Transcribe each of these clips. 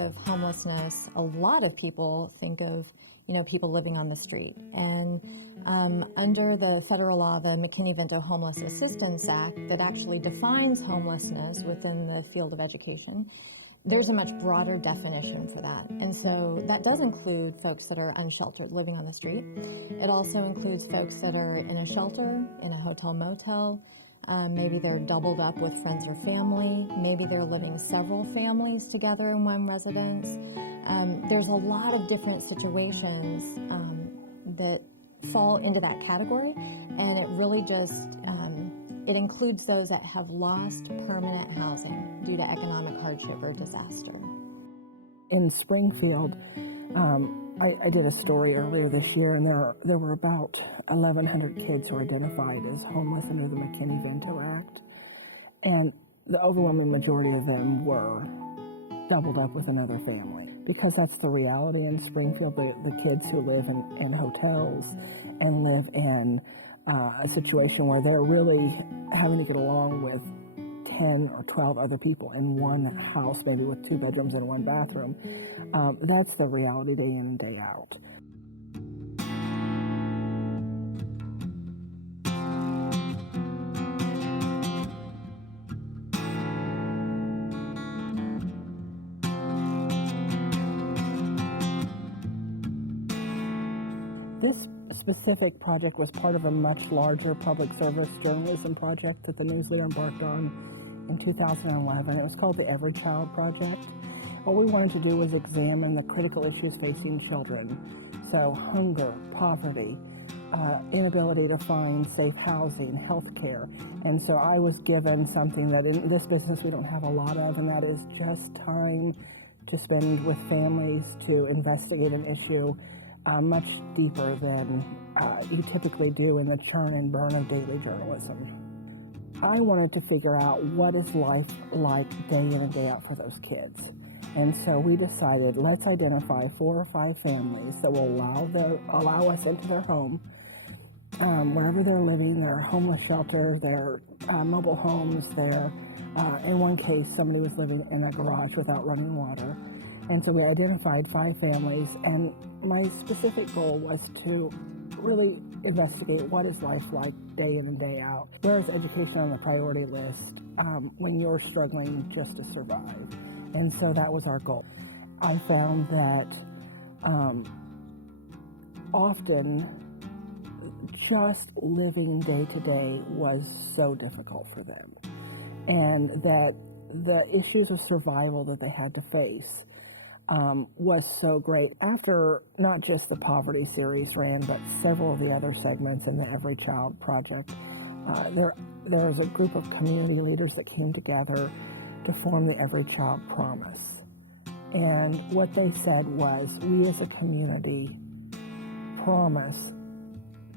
of homelessness, a lot of people think of, people living on the street. And under the federal law, the McKinney-Vento Homeless Assistance Act, that actually defines homelessness within the field of education, there's a much broader definition for that. And so that does include folks that are unsheltered, living on the street. It also includes folks that are in a shelter, in a hotel motel. Maybe they're doubled up with friends or family. Maybe they're living several families together in one residence. There's a lot of different situations that fall into that category, and it really just it includes those that have lost permanent housing due to economic hardship or disaster. In Springfield, I did a story earlier this year, and there were about 1,100 kids who were identified as homeless under the McKinney-Vento Act, and the overwhelming majority of them were doubled up with another family, because that's the reality in Springfield. The kids who live in hotels and live in a situation where they're really having to get along with 10 or 12 other people in one house, maybe with 2 bedrooms and 1 bathroom. That's the reality day in and day out. This specific project was part of a much larger public service journalism project that the News-Leader embarked on in 2011. It was called the Every Child Project. What we wanted to do was examine the critical issues facing children. So hunger, poverty, inability to find safe housing, health care. And so I was given something that in this business we don't have a lot of, and that is just time to spend with families to investigate an issue much deeper than you typically do in the churn and burn of daily journalism. I wanted to figure out what is life like day in and day out for those kids. And so we decided, let's identify 4 or 5 families that will allow us into their home, wherever they're living, their homeless shelter, their mobile homes, in one case, somebody was living in a garage without running water. And so we identified 5 families, and my specific goal was to really investigate what is life like day in and day out. There is education on the priority list when you're struggling just to survive. And so that was our goal. I found that often just living day to day was so difficult for them, and that the issues of survival that they had to face was so great. After not just the poverty series ran, but several of the other segments in the Every Child Project, there was a group of community leaders that came together to form the Every Child Promise. And what they said was, we as a community promise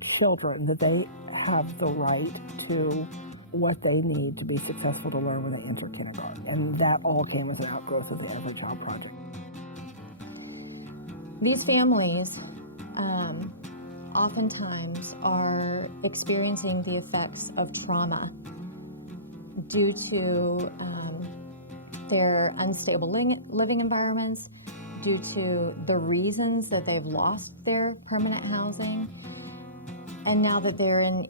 children that they have the right to what they need to be successful to learn when they enter kindergarten. And that all came as an outgrowth of the Every Child Project. These families oftentimes are experiencing the effects of trauma due to their unstable living environments, due to the reasons that they've lost their permanent housing. And now that they're in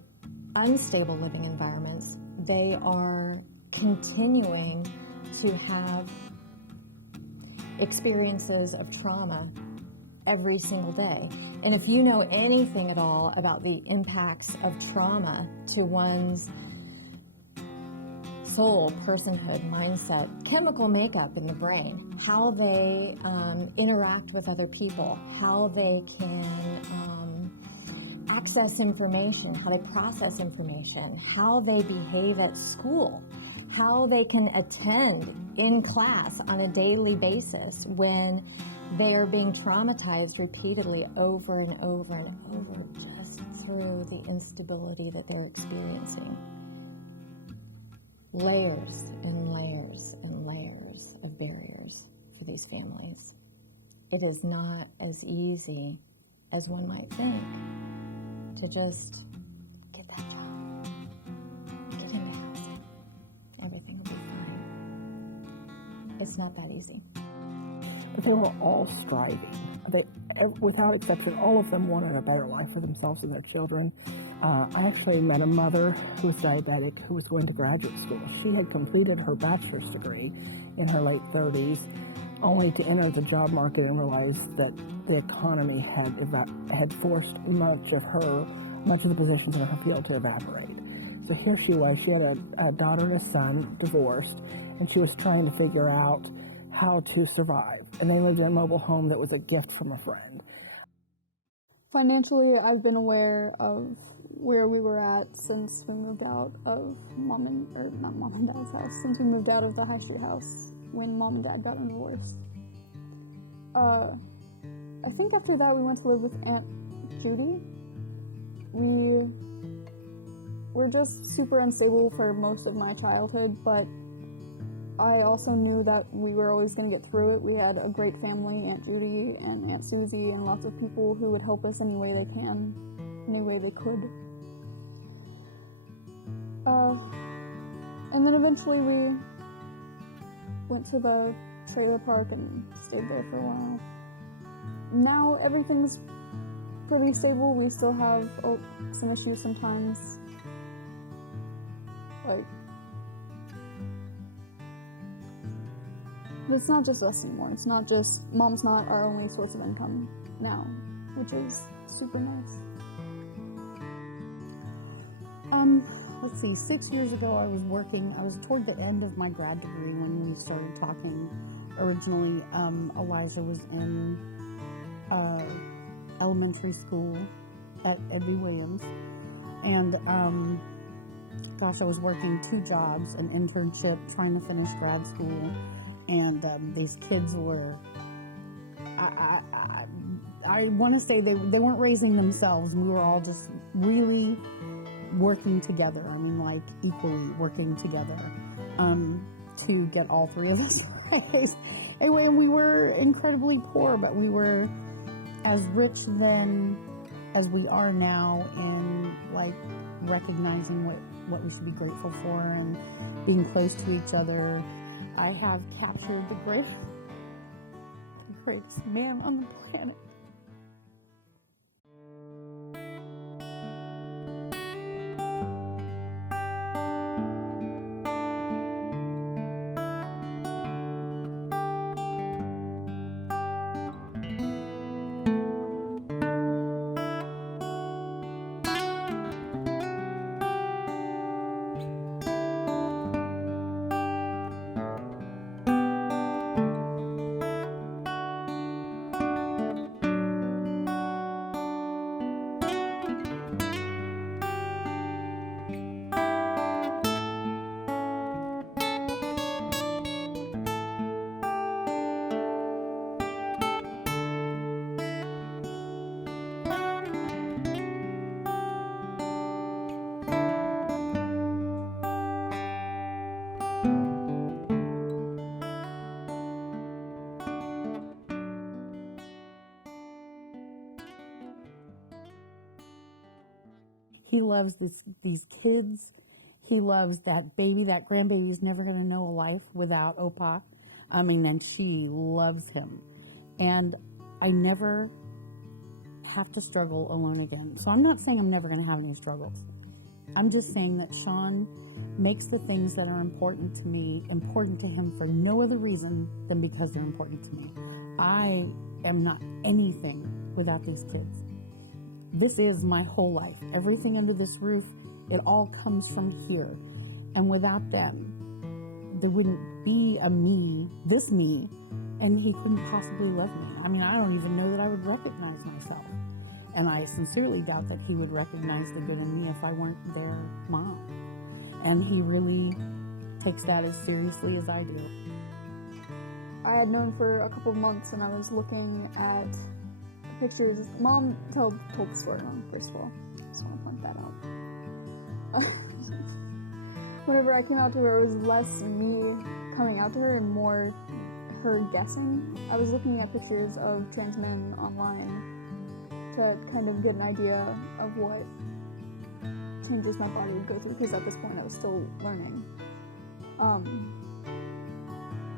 unstable living environments, they are continuing to have experiences of trauma every single day. And if you know anything at all about the impacts of trauma to one's soul, personhood, mindset, chemical makeup in the brain, how they interact with other people, how they can access information, how they process information, how they behave at school, how they can attend in class on a daily basis when they are being traumatized repeatedly over and over and over just through the instability that they're experiencing. Layers and layers and layers of barriers for these families. It is not as easy as one might think to just get that job, get into housing, everything will be fine. It's not that easy. but they were all striving. Without exception, all of them wanted a better life for themselves and their children. I actually met a mother who was diabetic who was going to graduate school. She had completed her bachelor's degree in her late 30s, only to enter the job market and realize that the economy had forced much of the positions in her field to evaporate. So here she was. She had a daughter and a son, divorced, and she was trying to figure out how to survive. And they lived in a mobile home that was a gift from a friend. Financially, I've been aware of where we were at since we moved out of not mom and dad's house, since we moved out of the High Street house when mom and dad got divorced. I think after that we went to live with Aunt Judy. We were just super unstable for most of my childhood, but I also knew that we were always going to get through it. We had a great family, Aunt Judy and Aunt Susie, and lots of people who would help us any way they can, any way they could. And then eventually we went to the trailer park and stayed there for a while. Now everything's pretty stable. We still have some issues sometimes. But it's not just us anymore. It's not just, mom's not our only source of income now, which is super nice. Let's see, 6 years ago I was toward the end of my grad degree when we started talking. Originally, Eliza was in elementary school at Edby Williams, and I was working 2 jobs, an internship, trying to finish grad school, and these kids were, I want to say they weren't raising themselves. We were all just really working together. I mean, like equally working together to get all 3 of us raised. Anyway, and we were incredibly poor, but we were as rich then as we are now in like recognizing what we should be grateful for and being close to each other. I have captured the greatest man on the planet. He loves these kids. He loves that baby. That grandbaby's never going to know a life without Opa. And she loves him. And I never have to struggle alone again. So I'm not saying I'm never going to have any struggles. I'm just saying that Sean makes the things that are important to me important to him for no other reason than because they're important to me. I am not anything without these kids. This is my whole life. Everything under this roof, it all comes from here. And without them, there wouldn't be a me, this me, and he couldn't possibly love me. I mean, I don't even know that I would recognize myself. And I sincerely doubt that he would recognize the good in me if I weren't their mom. And he really takes that as seriously as I do. I had known for a couple of months, and I was looking at pictures. Mom told the story wrong, first of all. Just want to point that out. Whenever I came out to her, it was less me coming out to her and more her guessing. I was looking at pictures of trans men online to kind of get an idea of what changes my body would go through, because at this point I was still learning.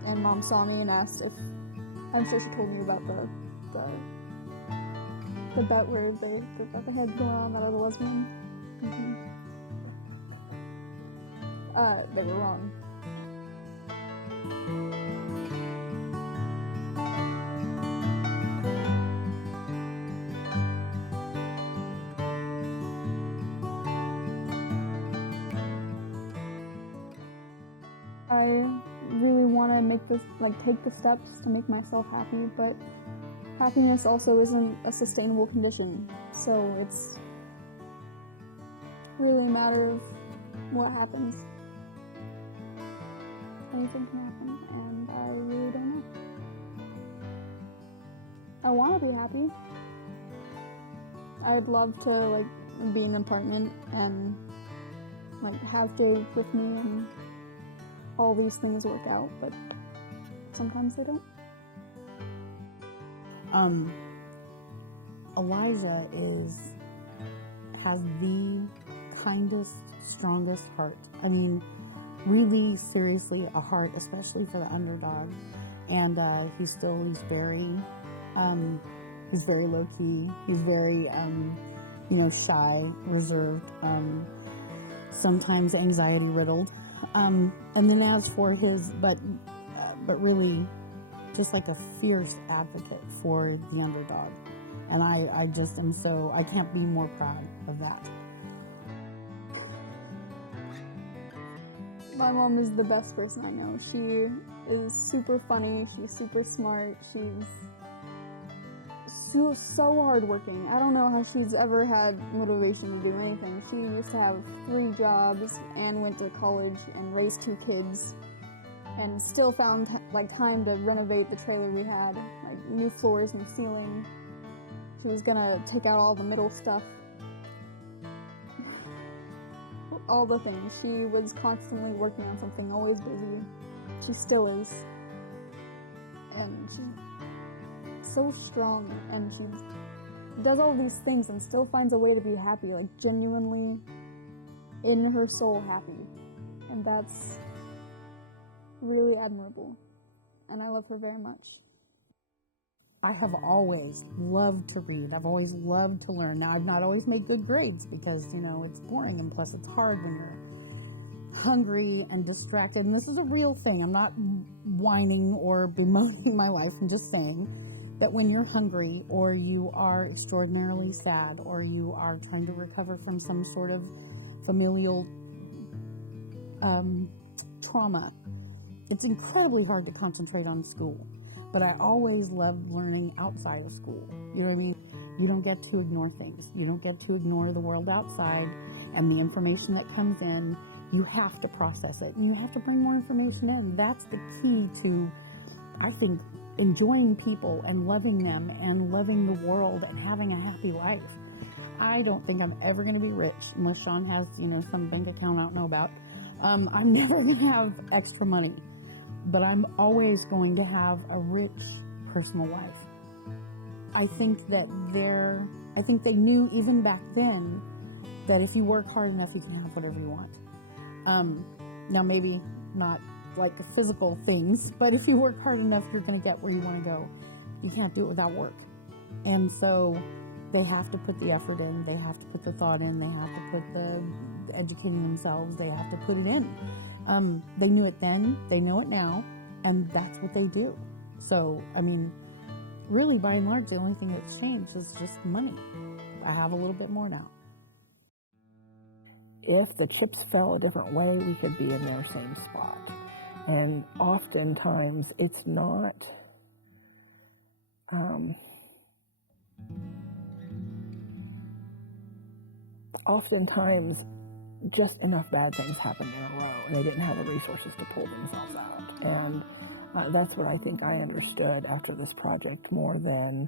And Mom saw me and asked if I'm sure she told you about the bet where that they had going on, that other lesbian. They were wrong. I really want to make this, take the steps to make myself happy, but happiness also isn't a sustainable condition, so it's really a matter of what happens. Anything can happen, and I really don't know. I want to be happy. I'd love to, be in an apartment and, have Jay with me and all these things work out, but sometimes they don't. Elijah has the kindest, strongest heart. I mean, really, seriously, a heart, especially for the underdog. And he's very low key. He's very, shy, reserved, sometimes anxiety riddled. And then as for his, but really, just like a fierce advocate for the underdog. And I just am I can't be more proud of that. My mom is the best person I know. She is super funny, she's super smart, she's so hardworking. I don't know how she's ever had motivation to do anything. She used to have 3 jobs and went to college and raised 2 kids and still found time to renovate the trailer we had, new floors, new ceiling. She was gonna take out all the middle stuff. All the things. She was constantly working on something, always busy. She still is. And she's so strong, and she does all these things and still finds a way to be happy, genuinely in her soul happy. And that's really admirable. And I love her very much. I have always loved to read. I've always loved to learn. Now, I've not always made good grades because, it's boring, and plus it's hard when you're hungry and distracted. And this is a real thing. I'm not whining or bemoaning my life. I'm just saying that when you're hungry or you are extraordinarily sad or you are trying to recover from some sort of familial trauma, it's incredibly hard to concentrate on school. But I always loved learning outside of school. You know what I mean? You don't get to ignore things. You don't get to ignore the world outside and the information that comes in. You have to process it, and you have to bring more information in. That's the key to, I think, enjoying people and loving them and loving the world and having a happy life. I don't think I'm ever going to be rich unless Sean has, some bank account I don't know about. I'm never going to have extra money. But I'm always going to have a rich personal life. I think they knew even back then that if you work hard enough, you can have whatever you want. Now maybe not physical things, but if you work hard enough, you're going to get where you want to go. You can't do it without work. And so they have to put the effort in, they have to put the thought in, they have to put the educating themselves, they have to put it in. They knew it then, they know it now, and that's what they do. So, really, by and large, the only thing that's changed is just money. I have a little bit more now. If the chips fell a different way, we could be in their same spot. And oftentimes, it's not... oftentimes, just enough bad things happened in a row, and they didn't have the resources to pull themselves out. And that's what I think I understood after this project more than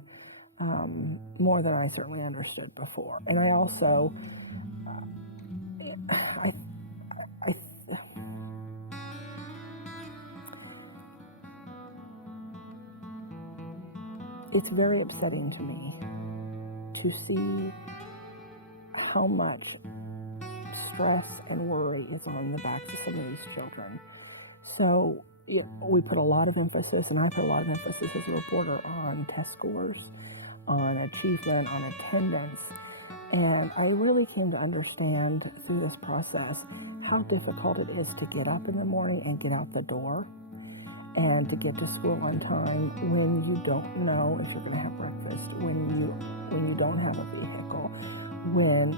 I certainly understood before. And I also, it's very upsetting to me to see how much stress and worry is on the backs of some of these children. So we put a lot of emphasis, and I put a lot of emphasis as a reporter, on test scores, on achievement, on attendance. And I really came to understand through this process how difficult it is to get up in the morning and get out the door and to get to school on time when you don't know if you're going to have breakfast, when you don't have a vehicle, when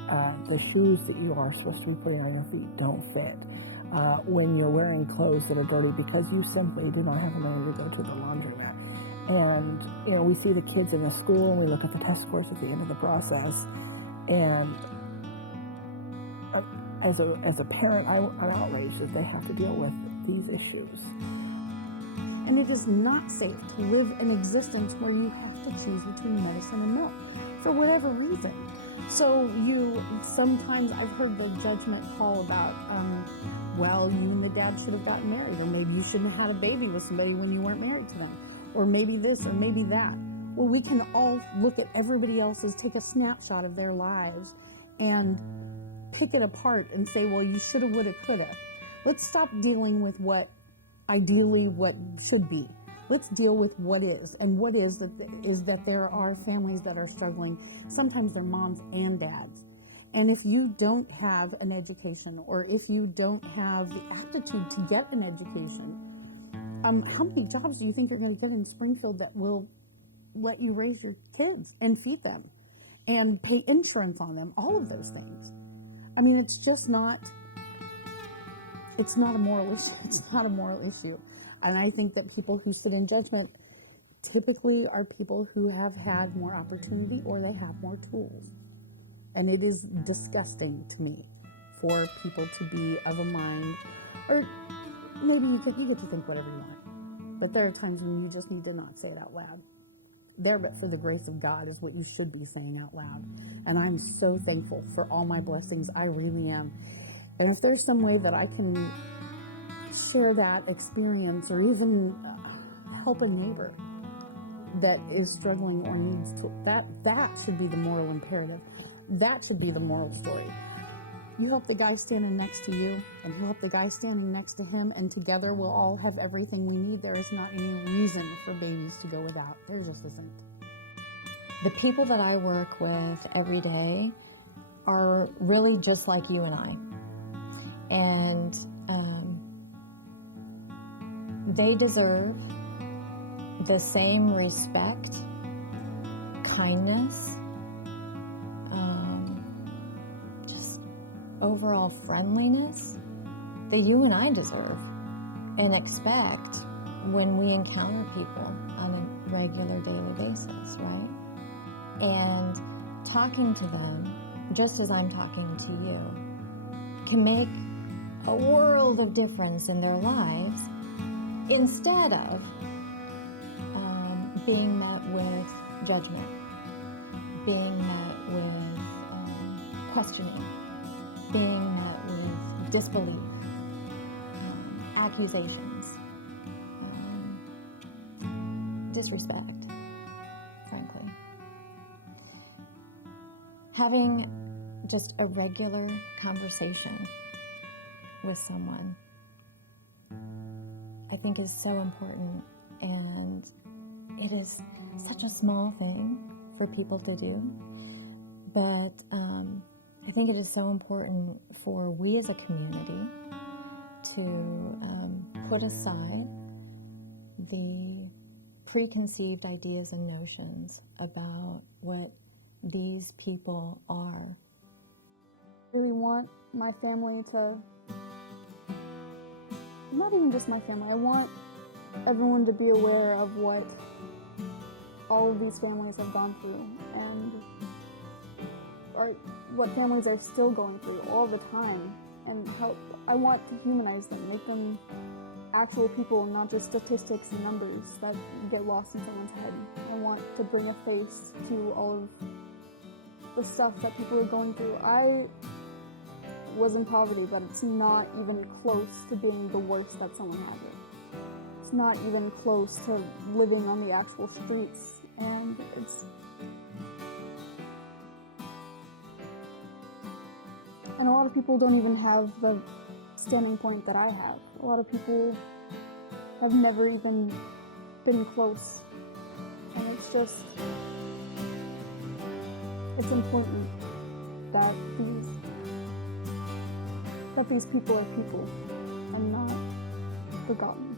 the shoes that you are supposed to be putting on your feet don't fit, when you're wearing clothes that are dirty because you simply do not have the money to go to the laundromat. And we see the kids in the school, and we look at the test scores at the end of the process. And as a parent, I'm outraged that they have to deal with these issues. And it is not safe to live an existence where you have to choose between medicine and milk for whatever reason. So sometimes I've heard the judgment call about, well, you and the dad should have gotten married, or maybe you shouldn't have had a baby with somebody when you weren't married to them, or maybe this, or maybe that. Well, we can all look at everybody else's, take a snapshot of their lives and pick it apart and say, well, you shoulda, woulda, coulda. Let's stop dealing with what should be. Let's deal with what is. And what is that there are families that are struggling. Sometimes they're moms and dads. And if you don't have an education, or if you don't have the aptitude to get an education, how many jobs do you think you're going to get in Springfield that will let you raise your kids and feed them and pay insurance on them, all of those things? I mean, it's not a moral issue. It's not a moral issue. And I think that people who sit in judgment typically are people who have had more opportunity, or they have more tools. And it is disgusting to me for people to be of a mind, or maybe you get to think whatever you want. But there are times when you just need to not say it out loud. There but for the grace of God is what you should be saying out loud. And I'm so thankful for all my blessings. I really am. And if there's some way that I can share that experience, or even help a neighbor that is struggling or needs to, that should be the moral imperative. That should be the moral story. You help the guy standing next to you, and he'll help the guy standing next to him, and together we'll all have everything we need. There is not any reason for babies to go without. There just isn't. The people that I work with every day are really just like you and I. And they deserve the same respect, kindness, just overall friendliness that you and I deserve and expect when we encounter people on a regular daily basis, right? And talking to them, just as I'm talking to you, can make a world of difference in their lives, instead of being met with judgment, being met with questioning, being met with disbelief, accusations, disrespect, frankly. Having just a regular conversation with someone, I think, is so important, and it is such a small thing for people to do, but I think it is so important for we as a community to put aside the preconceived ideas and notions about what these people are. I really want my family to, not even just my family, I want everyone to be aware of what all of these families have gone through, and what families are still going through all the time, and help. I want to humanize them, make them actual people, not just statistics and numbers that get lost in someone's head. I want to bring a face to all of the stuff that people are going through. I was in poverty, but it's not even close to being the worst that someone had it. It's not even close to living on the actual streets, and and a lot of people don't even have the standing point that I have. A lot of people have never even been close. And it's important that these people are people and not forgotten.